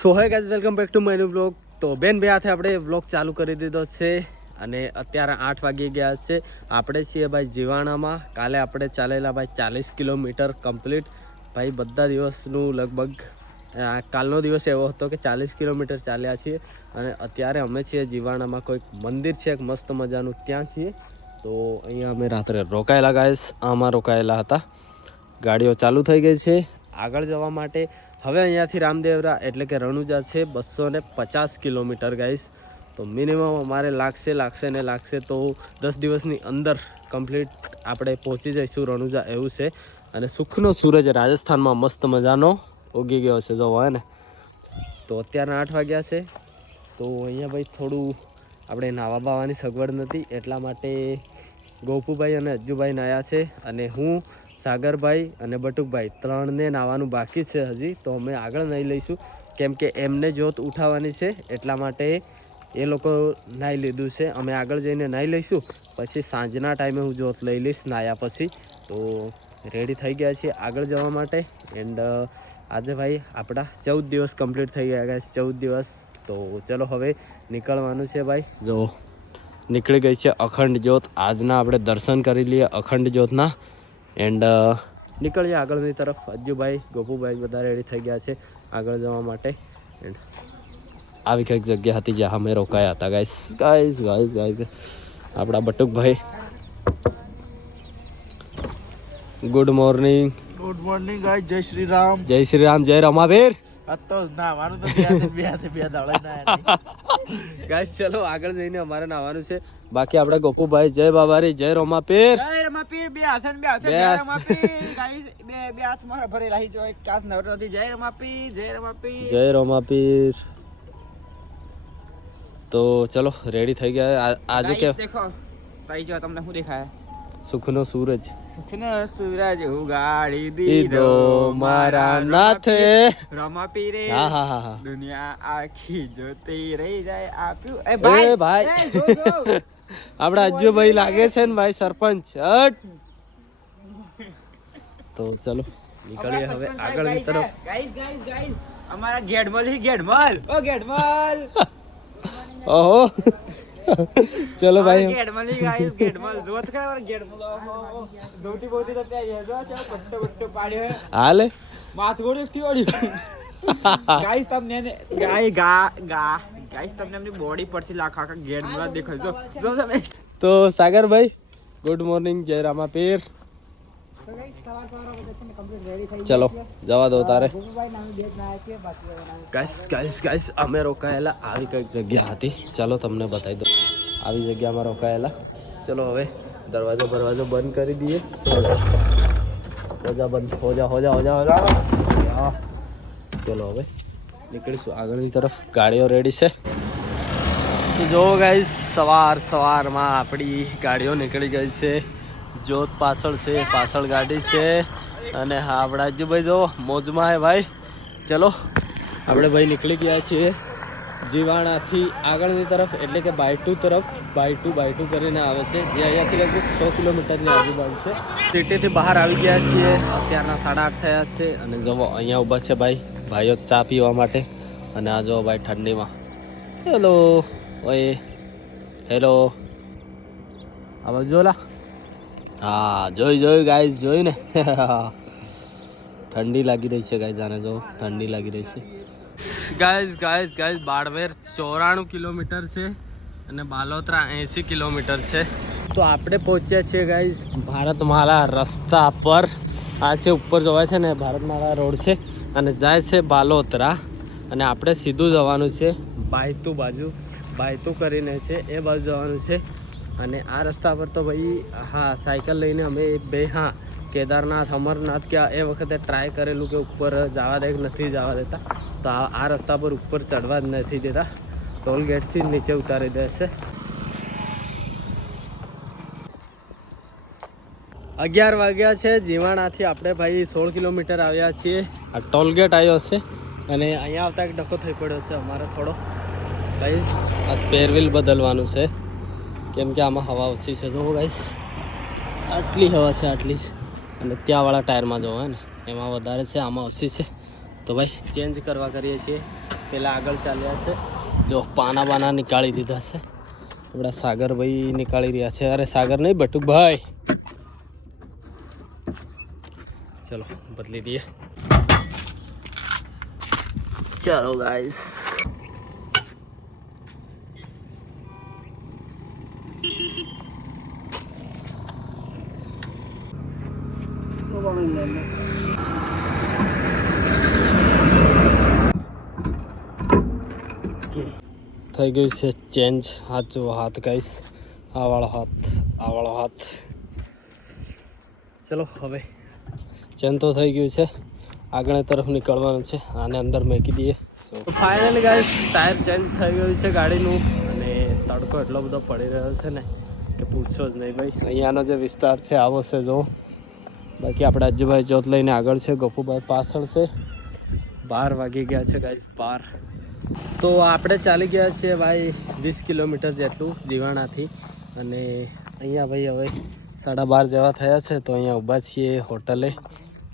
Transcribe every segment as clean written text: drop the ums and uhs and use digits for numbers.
So hey guys, welcome back to my new blog. તો બેન બે હાથે આપણે બ્લોગ ચાલુ કરી દીધો છે અને અત્યારે 8 વાગી ગયા છે. આપણે છીએ ભાઈ જીવાણામાં. કાલે આપણે ચાલેલા ભાઈ 40 કિલોમીટર કમ્પ્લીટ. ભાઈ બધા દિવસનું લગભગ કાલનો દિવસ એવો હતો કે 40 કિલોમીટર ચાલ્યા છીએ અને અત્યારે અમે છીએ જીવાણામાં. કોઈક મંદિર છે એક મસ્ત મજાનું, ત્યાં છીએ. તો અહીંયા અમે રાત્રે રોકાયેલા ગાઈસ, આમાં રોકાયેલા હતા. ગાડીઓ ચાલુ થઈ ગઈ છે આગળ જવા માટે. હવે અહીંયાથી રામદેવરા એટલે કે રણુજા છે 250 કિલોમીટર ગાઈસ. તો મિનિમમ અમારે લાગશે તો 10 દિવસની અંદર કમ્પ્લીટ આપણે પહોંચી જઈશું રણુજા એવું છે. અને સુખનો સૂરજ રાજસ્થાનમાં મસ્ત મજાનો ઉગી ગયો છે જો હોય ને. તો અત્યારના 8 વાગ્યા છે. તો અહીંયા ભાઈ થોડું આપણે નાવા બાવાની સગવડ નથી, એટલા માટે ગોપુભાઈ અને અજ્જુભાઈ નાયા છે અને હું, સાગરભાઈ અને બટુકભાઈ ત્રણને નાવાનું બાકી છે હજી. તો અમે આગળ નહીં લઈશું કેમ કે એમને જોત ઉઠાવવાની છે, એટલા માટે એ લોકો નાહી લીધું છે. અમે આગળ જઈને નાહી લઈશું, પછી સાંજના ટાઈમે હું જોત લઈ લઈશ નાહ્યા પછી. તો રેડી થઈ ગયા છીએ આગળ જવા માટે. એન્ડ આજે ભાઈ આપણા 14 દિવસ કમ્પ્લીટ થઈ ગયા ગાઈસ, 14 દિવસ. તો ચલો હવે નીકળવાનું છે ભાઈ. જો નીકળી ગઈ છે અખંડ જ્યોત. આજના આપણે દર્શન કરી લઈએ અખંડ જ્યોતના એન્ડ નીકળીએ આગળની તરફ. અજ્જુભાઈ, ગોપુભાઈ બધા રેડી થઈ ગયા છે આગળ જવા માટે. એન્ડ આવી કંઈક જગ્યા હતી જ્યાં અમે રોકાયા હતા ગાઈસ. આપણા Batukbhai, good morning. Good morning guys. જય શ્રી રામ. જય શ્રી રામ. જય રમાવીર. તો નાવાનું તો બે દાડા ના ગાઈસ ચલો આગળ જઈને અમારે નાવાનું છે. બાકી આપણે ગોપુભાઈ, જય બાબારી, જય રોમાપીર. જય રમાપીર. બે જય રમાપીર ગાઈસ. બે હાથ મારા ભરેલા હી જો એક કાસ નવરો નથી. જય રમાપીર, જય રમાપીર, જય રોમાપીર. તો ચલો રેડી થઈ ગયા. આજે કે દેખો ભાઈ જો તમને શું દેખાય? સુખનો સૂરજ. સુખનો સૂરજ ઉગાડી દીધો દીધો મારા નાથે. રમાપીરે હા. દુનિયા આખી જોતી રહી જાય આપ્યું. એ ભાઈ આપડા અજ્જુભાઈ લાગે છે ને ભાઈ સરપંચ. તો ચલો નીકળીએ હવે આગળની તરફ. ગાઈસ અમારા ગેડમલ. ઓ ગેડમલ. ઓહો ચલો ભાઈ. ગેડમલ જોત ખરા. ગેડમલ ધોતી બોતી તો પહેરી જો છે, પટ્ટો પાડ્યો હાલે માથ ગોળ્યો થી ઓડી. ગાઈસ તમને ગાઈસ તમને એમની બોડી પરથી લાખ આખા ગેડમલ દેખાય જો તમે. તો સાગરભાઈ ગુડ મોર્નિંગ. જય રામાપીર. ચલો જવા દો તારે. ગાઈસ અમે રોકાયેલા આવી કઈક જગ્યા હતી, ચાલો તમને બતાવી દો. આવી જગ્યામાં રોકાયેલા. ચલો હવે દરવાજો બંધ કરી દઈએ. હો જા. ચલો હવે નીકળીશું આગળની તરફ. ગાડીઓ રેડી છે. તો જો ગાઈસ સવારમાં આપણી ગાડીઓ નીકળી ગઈ છે. જોત પાછળ છે, પાછળ ગાડી છે. અને હા આપણા અજ્જુભાઈ જો મોજમાં હે ભાઈ. ચલો આપણે ભાઈ નીકળી ગયા છીએ જીવાણાથી આગળની તરફ, એટલે કે બાયટુ તરફ. બાયટુ કરીને આવે છે, જે અહીંયાથી લગભગ 100 કિલોમીટરની આજુબાજુ છે. સિટીથી બહાર આવી ગયા છીએ. અત્યારના 8:30 થયા છે અને જુઓ અહીંયા ઊભા છે ભાઈઓ ચા પીવા માટે. અને આ જુઓ ભાઈ ઠંડીમાં. હેલો ઓય હેલો. હવે જોલા. હા જોઈ ગાઈસ, જોઈ ને. ઠંડી લાગી રહી છે ગાઈસ. આને જો ઠંડી લાગી રહી છે ગાઈસ. બાડમેર 94 કિલોમીટર છે અને બાલોતરા 80 કિલોમીટર છે. તો આપણે પહોંચ્યા છીએ ગાઈસ ભારતમાલા રસ્તા પર. આ છે ઉપર જવાય છે ને, ભારતમાલા રોડ છે અને જાય છે બાલોતરા. અને આપણે સીધું જવાનું છે બાયતુ બાજુ. બાયતુ કરીને છે એ બાજુ જવાનું છે. અને આ રસ્તા પર તો ભાઈ હા સાયકલ લઈને અમે કેદારનાથ, અમરનાથ ક્યાં એ વખતે ટ્રાય કરેલું કે ઉપર જવા દે, નથી જવા દેતા. તો આ રસ્તા પર ઉપર ચડવા જ નથી દેતા. ટોલ ગેટથી નીચે ઉતારી દેશે. 11 વાગ્યા છે. જીવાણાથી આપણે ભાઈ 16 કિલોમીટર આવ્યા છીએ. આ ટોલ ગેટ આવ્યો છે અને અહીંયા આવતા એક ડખો થઈ પડ્યો છે અમારે થોડો. ગાઈસ આ સ્પેર વ્હીલ બદલવાનું છે કેમ કે આમાં હવા ઓછી છે. જો ગાઈસ આટલી હવા છે, આટલી જ. અને ત્યાંવાળા ટાયરમાં જોવો ને એમાં વધારે છે, આમાં ઓછી છે. તો ભાઈ ચેન્જ કરવા કરીએ છીએ. પેલા આગળ ચાલ્યા છે. જો પાના બાના નીકાળી દીધા છે. આપણા સાગરભાઈ નીકાળી રહ્યા છે. અરે સાગર નહીં, બટુકભાઈ. ચલો બદલી દઈએ. ચલો ગાઈસ, થઈ ગયું છે ચેન્જ. હાથ જુઓ, હાથ ગાઈસ, આ વાળો હાથ. ચલો હવે ચેન્જ તો થઈ ગયું છે. આગળ તરફ નીકળવાનું છે. આને અંદર મૂકી દઈએ. ફાઇનલી ગાઈસ ટાયર ચેન્જ થઈ ગયું છે ગાડીનું. અને તડકો એટલો બધો પડી રહ્યો છે ને કે પૂછો જ નહીં ભાઈ. અહીંયાનો જે વિસ્તાર છે આવો છે જો. બાકી આપણે અજ્જુભાઈ જોત લઈને આગળ છે, ગોપુભાઈ પાછળ છે. 12 વાગી ગયા છે ગાઈસ, 12. તો આપણે ચાલી ગયા છીએ ભાઈ 20 કિલોમીટર જેટલું જીવાણાથી. અને અહીંયા ભાઈ હવે 12:30 જેવા થયા છે. તો અહીંયા ઊભા છીએ હોટલે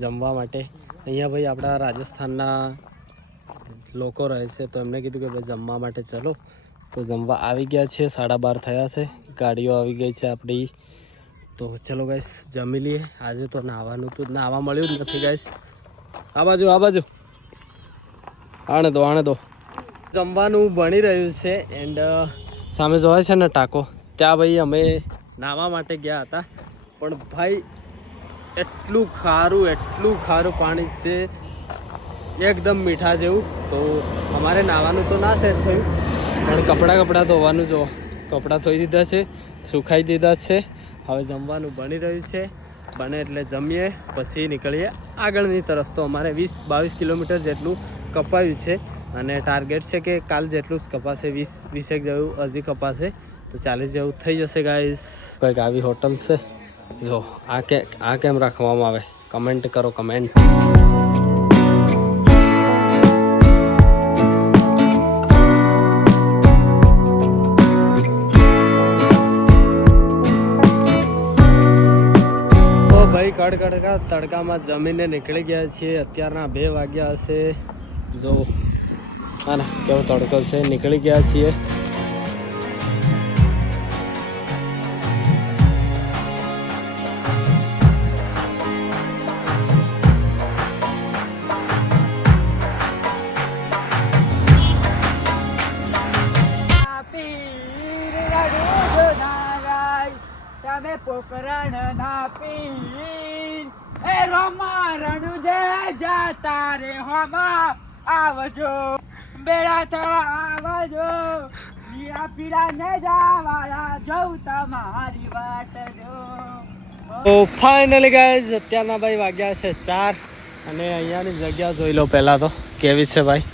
જમવા માટે. અહીંયા ભાઈ આપણા રાજસ્થાનના લોકો રહે છે, તો એમને કીધું કે ભાઈ જમવા માટે ચલો. તો જમવા આવી ગયા છે. 12:30 થયા છે. ગાડીઓ આવી ગઈ છે આપણી. તો ચલો ગાઈસ જમી લઈએ. આજે તો નાહવાનું તો નાહવા મળ્યું જ નથી ગાઈસ. આ બાજુ આણે દો. જમવાનું બની રહ્યું છે. એન્ડ સામે જોવાય છે ને ટાંકો, ત્યાં ભાઈ અમે નાહવા માટે ગયા હતા. પણ ભાઈ એટલું ખારું પાણી છે, એકદમ મીઠા જેવું. તો અમારે નાહવાનું તો ના સેટ થયું, પણ કપડાં ધોવાનું જો, કપડાં ધોઈ દીધા છે, સુકાઈ દીધા છે. હવે જમવાનું બની રહ્યું છે. બને એટલે જમીએ, પછી નીકળીએ આગળની તરફ. તો અમારે 20-22 કિલોમીટર જેટલું કપાયું છે. અને ટાર્ગેટ છે કે કાલ જેટલું જ કપાશે, 20 જેવું હજી કપાશે. તો 40 જેવું થઈ જશે ગાઈસ. કંઈક આવી હોટલ છે જો. આ કેમ રાખવામાં આવે? કમેન્ટ કરો, કમેન્ટ. ભાઈ કડકડકા તડકામાં જમીને નીકળી ગયા છીએ. અત્યારના 2 વાગ્યા હશે. જો હા ના કેવો તડકો છે. નીકળી ગયા છીએ. પોકરણ ના પીર એ રોમા રણુ દે જાતા રે હોમા આવજો બેડા થવા આવજો. પીડા પીડા ને જાવાળા જોઉં તમારી વાટ જો. તો ફાઇનલી ગાઈઝ અત્યારના ભાઈ વાગ્યા છે 4. અને અહીંયાની જગ્યા જોઈ લો પહેલાં તો કેવી છે ભાઈ.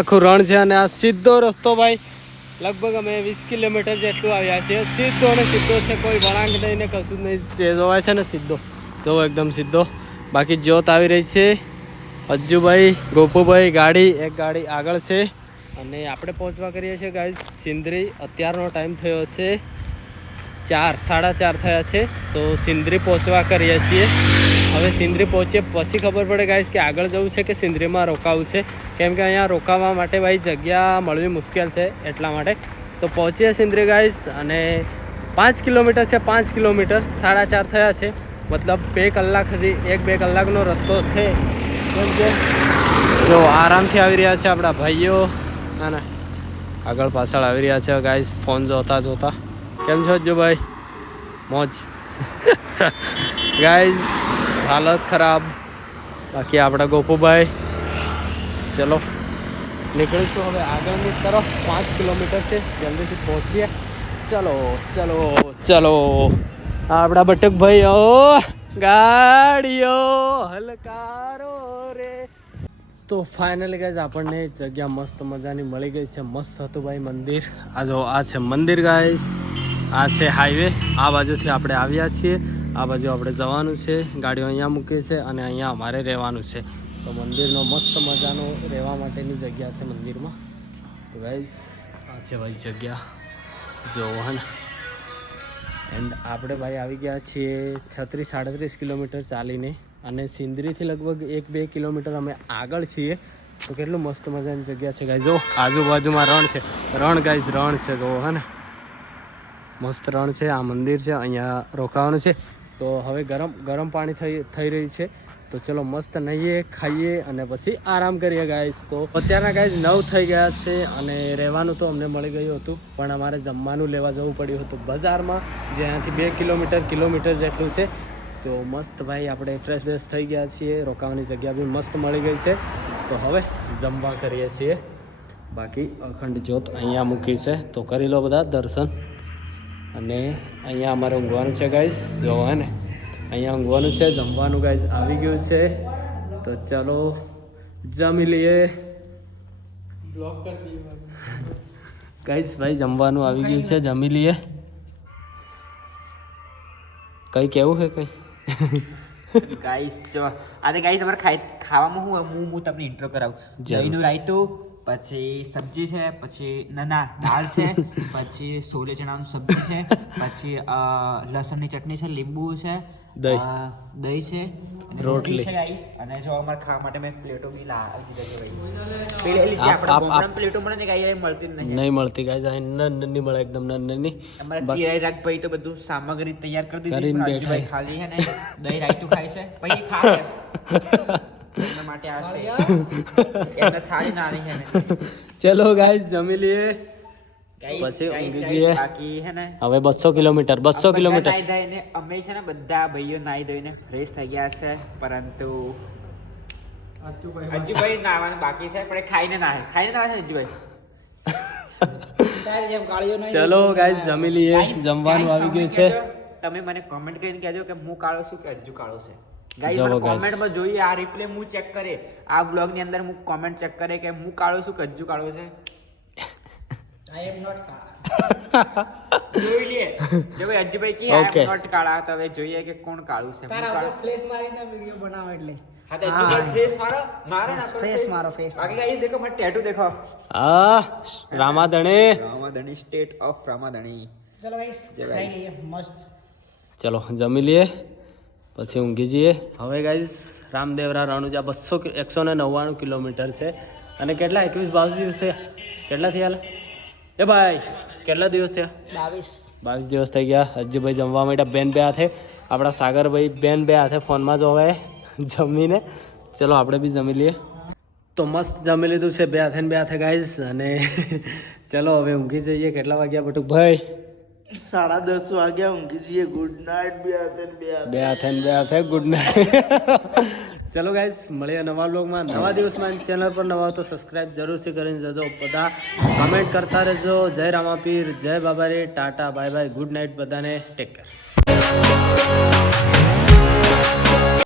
આખું રણ છે અને આ સીધો રસ્તો ભાઈ. લગભગ અમે 20 કિલોમીટર જેટલું આવ્યા છીએ. સીધો ને સીધો છે, કોઈ વળાંક નહીં ને કશું જ નહીં. જે જોવાય છે ને સીધો જો, એકદમ સીધો. બાકી જોત આવી રહી છે. અજ્જુભાઈ, ગોપુભાઈ, એક ગાડી આગળ છે. અને આપણે પહોંચવા કરીએ છીએ ગાઈઝ સિંદરી. અત્યારનો ટાઈમ થયો છે 4:30 થયા છે. તો સિંદરી પહોંચવા કરીએ છીએ. હવે સિંદરી પહોંચીએ પછી ખબર પડે ગાઈઝ કે આગળ જવું છે કે સિંદરીમાં રોકાવું છે. કેમ કે અહીંયા રોકાવા માટે ભાઈ જગ્યા મળવી મુશ્કેલ છે, એટલા માટે. તો પહોંચીએ સિંદરી ગાઈઝ. અને 5 કિલોમીટર છે. 5 કિલોમીટર 4:30 થયા છે. મતલબ 2 કલાક હજી 1-2 કલાકનો રસ્તો છે. કેમ કે જો આરામથી આવી રહ્યા છે આપણા ભાઈઓ. ના આગળ પાછળ આવી રહ્યા છે ગાઈઝ ફોન જોતા. કેમ છો જો ભાઈ? મોજ ગાઈઝ, હાલત ખરાબ. બાકી આપણા ગોપુભાઈ. ચલો નીકળીશું હવે આગળની તરફ. 5 કિલોમીટર છે, જલ્દીથી પહોંચીએ. ચલો આપણા બટુકભાઈઓ ગાડીઓ હલકારો રે. તો ફાઇનલી ગાઈઝ આપણને જગ્યા મસ્ત મજાની મળી ગઈ છે. મસ્ત હતું ભાઈ મંદિર. આ છે મંદિર ગાઈઝ. આ છે હાઈવે. આ બાજુથી આપણે આવ્યા છીએ. આ બાજુ આપણે જવાનું છે. ગાડીઓ અહીંયા મૂકી છે અને અહીંયા અમારે રહેવાનું છે. તો મંદિરનો મસ્ત મજાનો રહેવા માટેની જગ્યા છે મંદિરમાં. તો ગાઈઝ આ છે ભાઈ જગ્યા જોવો હે ને. એન્ડ આપણે ભાઈ આવી ગયા છીએ 36-37 કિલોમીટર ચાલીને. અને સિંદરીથી લગભગ 1-2 કિલોમીટર અમે આગળ છીએ. તો કેટલું મસ્ત મજાની જગ્યા છે ગાઈઝ. જો આજુબાજુમાં રણ છે, રણ ગાઈઝ, રણ છે જો હે ને, મસ્ત રણ છે. આ મંદિર છે, અહીંયા રોકાવાનું છે. તો હવે ગરમ પાણી થઈ રહ્યું છે. તો ચલો મસ્ત નહીએ, ખાઈએ અને પછી આરામ કરીએ ગાઈઝ. તો અત્યારના ગાઈઝ 9 થઈ ગયા છે અને રહેવાનું તો અમને મળી ગયું હતું, પણ અમારે જમવાનું લેવા જવું પડ્યું હતું બજારમાં, જ્યાંથી 2 કિલોમીટર જેટલું છે. તો મસ્ત ભાઈ આપણે ફ્રેશ થઈ ગયા છીએ, રોકાવાની જગ્યા બી મસ્ત મળી ગઈ છે. તો હવે જમવા કરીએ છીએ. બાકી અખંડ જ્યોત અહીંયા મૂકી છે, તો કરી લો બધા દર્શન. અને અહીંયા અમારે ઊંઘવાનું છે ગાઈઝ, જો હે ને અહીંયા ઊંઘવાનું છે. જમવાનું ગાઈઝ આવી ગયું છે, તો ચલો જમી લઈએ. ગાઈઝ ભાઈ જમવાનું આવી ગયું છે, જમી લઈએ. કઈ કેવું છે કઈ? ગાઈસ જો આજે ગાઈસ અમારે ખાવામાં હું તમને ઇન્ટ્રો કરાવું. દહીંનું રાયતું, પછી સબ્જી છે, પછી ના દાળ છે, પછી છોલે ચણાનું સબ્જી છે, પછી લસણની ચટણી છે, લીંબુ છે, દહીં છે, અને રોટલી છે ગાઈસ. અને જો અમારે ખાવા માટે મેં પ્લેટો બી લાવી દીધા છે ભાઈ. પેલી જે આપણે બોમ્બરામ પ્લેટો મળે ને ગાઈસ, એ મળતી જ નહીં મળતી ગાઈસ. આ નન્ની મળે, એકદમ નન્ની. અમારે ચિરાઈ રાખ ભાઈ તો બધું સામગ્રી તૈયાર કરી દીધી, પણ ભાઈ ખાલી છે ને દહીં રાયતું ખાય છે, પછી ખાય એના માટે આ છે એમને થાળી નાની છે ને. ચલો ગાઈસ જમી લઈએ, પછી ઊંઘી જઈએ. બાકી છે ને હવે 200 કિલોમીટર નાઈ ધોઈને અમે છે ને બધા ભાઈઓ નાઈ ધોઈને ફ્રેશ થઈ ગયા છે, પરંતુ અજ્જુભાઈ નાવાનું બાકી છે, પણ ખાઈને નાહે છે અજ્જુભાઈ. ચલો ગાઈસ જમી લઈએ, જમવાનું આવી ગયું છે. તમે મને કોમેન્ટ કરીને કહેજો કે હું કાળો છું કે અજ્જુ કાળો છે. ગાઈસ મને કોમેન્ટમાં જોઈએ, આ રિપ્લે હું ચેક કરે, આ બ્લોગ ની અંદર હું કોમેન્ટ ચેક કરે કે હું કાળો છું કે અજ્જુ કાળો છે. I am not કાળા. જોઈ લે જો ભાઈ અજ્જુભાઈ કે I am not કાળા, તો હવે જોઈએ કે કોણ કાળું છે. તારા ફ્લેશ મારીને વિડિયો બનાવો એટલે હા તો અજ્જુભાઈ ફ્લેશ મારો ના ફેસ મારો ફેસ. બાકી ગાઈસ દેખો મારો ટેટુ દેખો. Ramadhani state of Ramadhani. ચલો ગાઈસ ખાઈ લઈએ મસ્ત. ચલો જમી લઈએ, પછી ઊંઘી જઈએ. હવે ગાઈસ રામદેવરા રણુજા 199 કિલોમીટર છે. અને કેટલા 21-22 દિવસ થયા? કેટલા થયા એ ભાઈ? કેટલા દિવસ થયા? 22 દિવસ થઈ ગયા. અજ્જુભાઈ જમવા માંડ્યા બેન બે હાથે, આપણા સાગરભાઈ બેન બે હાથે ફોનમાં જોવે જમીને. ચલો આપણે બી જમી લઈએ. તો મસ્ત જમી લીધું છે બે હાથે ગાઈસ. અને ચલો હવે ઊંઘી જઈએ. કેટલા વાગ્યા બટુક ભાઈ? 10:30 વાગ્યા. ઊંઘી જઈએ. Good night. બે હાથે ગુડ નાઇટ. ચલો ગાઈસ મળીએ નવા બ્લોગમાં, નવા દિવસમાં. ચેનલ પર નવા તો સબસ્ક્રાઇબ જરૂરથી કરીને જજો. બધા કમેન્ટ કરતા રહેજો. જય રામાપીર, જય બાબારી, tata, bye bye, good night બધાને. Take care.